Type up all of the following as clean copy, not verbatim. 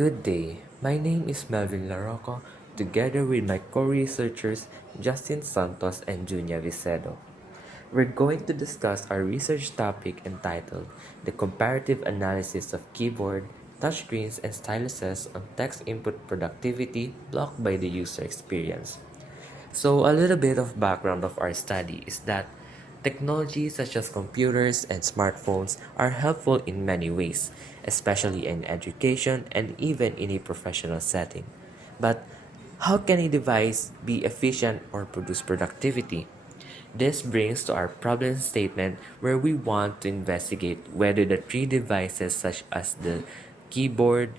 Good day. My name is Melvin Larocco, together with my co-researchers Justin Santos and Junia Vicedo. We're going to discuss our research topic entitled The Comparative Analysis of Keyboard, Touchscreens, and Styluses on Text Input Productivity Blocked by the User Experience. So, a little bit of background of our study is that technologies such as computers and smartphones are helpful in many ways, especially in education and even in a professional setting. But how can a device be efficient or produce productivity? This brings to our problem statement where we want to investigate whether the three devices such as the keyboard,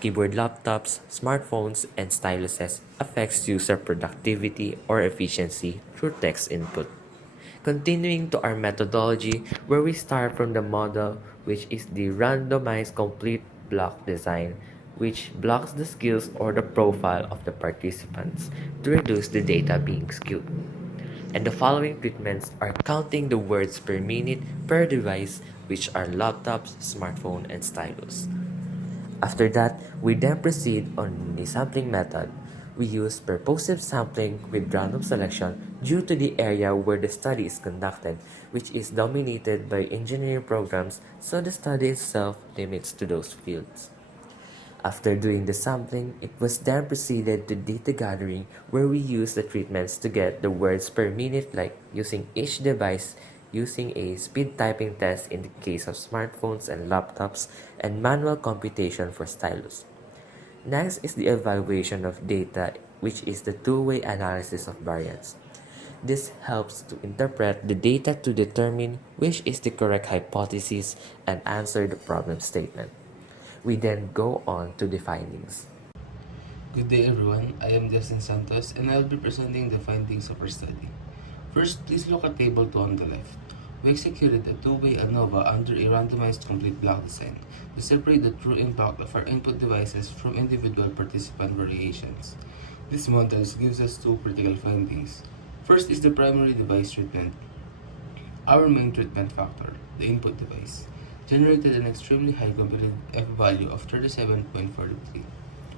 keyboard laptops, smartphones, and styluses affects user productivity or efficiency through text input. Continuing to our methodology where we start from the model which is the randomized complete block design which blocks the skills or the profile of the participants to reduce the data being skewed. And the following treatments are counting the words per minute per device, which are laptops, smartphone, and stylus. After that, we then proceed on the sampling method. We use purposive sampling with random selection due to the area where the study is conducted, which is dominated by engineering programs, so the study itself limits to those fields. After doing the sampling, it was then proceeded to data gathering where we use the treatments to get the words per minute like using each device using a speed typing test in the case of smartphones and laptops and manual computation for stylus. Next is the evaluation of data which is the two-way analysis of variance. This helps to interpret the data to determine which is the correct hypothesis and answer the problem statement. We then go on to the findings. Good day everyone, I am Justin Santos and I'll be presenting the findings of our study. First, please look at table 2 on the left. We executed a two-way ANOVA under a randomized complete block design to separate the true impact of our input devices from individual participant variations. This model gives us two critical findings. First is the primary device treatment. Our main treatment factor, the input device, generated an extremely high competitive F value of 37.43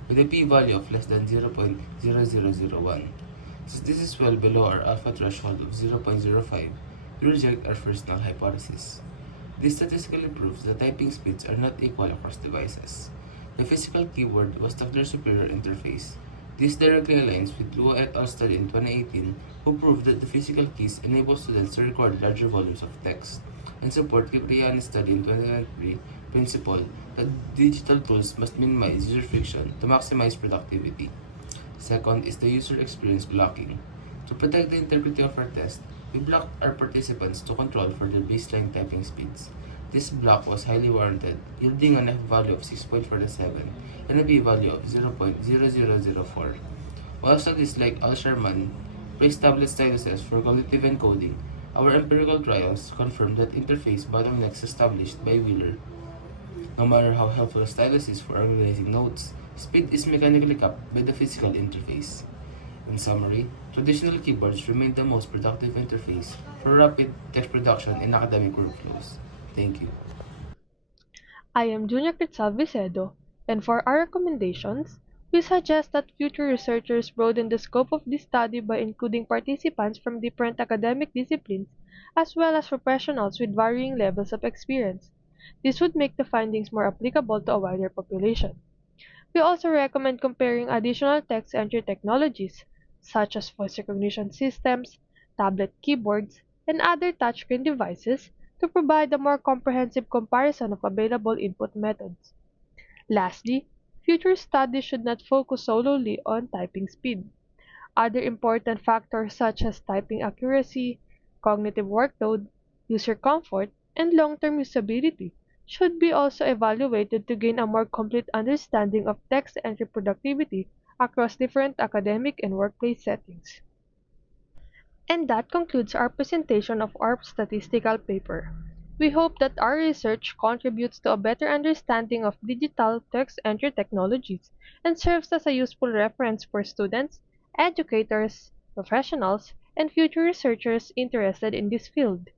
with a p-value of less than 0.0001. Since this is well below our alpha threshold of 0.05, we reject our first null hypothesis. This statistically proves that typing speeds are not equal across devices. The physical keyboard was the clear superior interface. This directly aligns with Luo et al. Study in 2018, who proved that the physical keys enable students to record larger volumes of text, and support Cipriani's study in 2023 principle that digital tools must minimize user friction to maximize productivity. Second is the user experience blocking. To protect the integrity of our test, we blocked our participants to control for their baseline typing speeds. This block was highly warranted, yielding an F value of 6.47 and a P value of 0.0004. While studies like Al Sharman praised tablet styluses for cognitive encoding, our empirical trials confirmed that interface bottlenecks established by Wheeler. No matter how helpful a stylus is for organizing notes, speed is mechanically capped by the physical interface. In summary, traditional keyboards remain the most productive interface for rapid text production in academic workflows. Thank you. I am Junior Quetzal Vicedo, and for our recommendations, we suggest that future researchers broaden the scope of this study by including participants from different academic disciplines, as well as professionals with varying levels of experience. This would make the findings more applicable to a wider population. We also recommend comparing additional text entry technologies, such as voice recognition systems, tablet keyboards, and other touchscreen devices to provide a more comprehensive comparison of available input methods. Lastly, future studies should not focus solely on typing speed. Other important factors such as typing accuracy, cognitive workload, user comfort, and long-term usability should be also evaluated to gain a more complete understanding of text entry productivity across different academic and workplace settings. And that concludes our presentation of our statistical paper. We hope that our research contributes to a better understanding of digital text entry technologies and serves as a useful reference for students, educators, professionals, and future researchers interested in this field.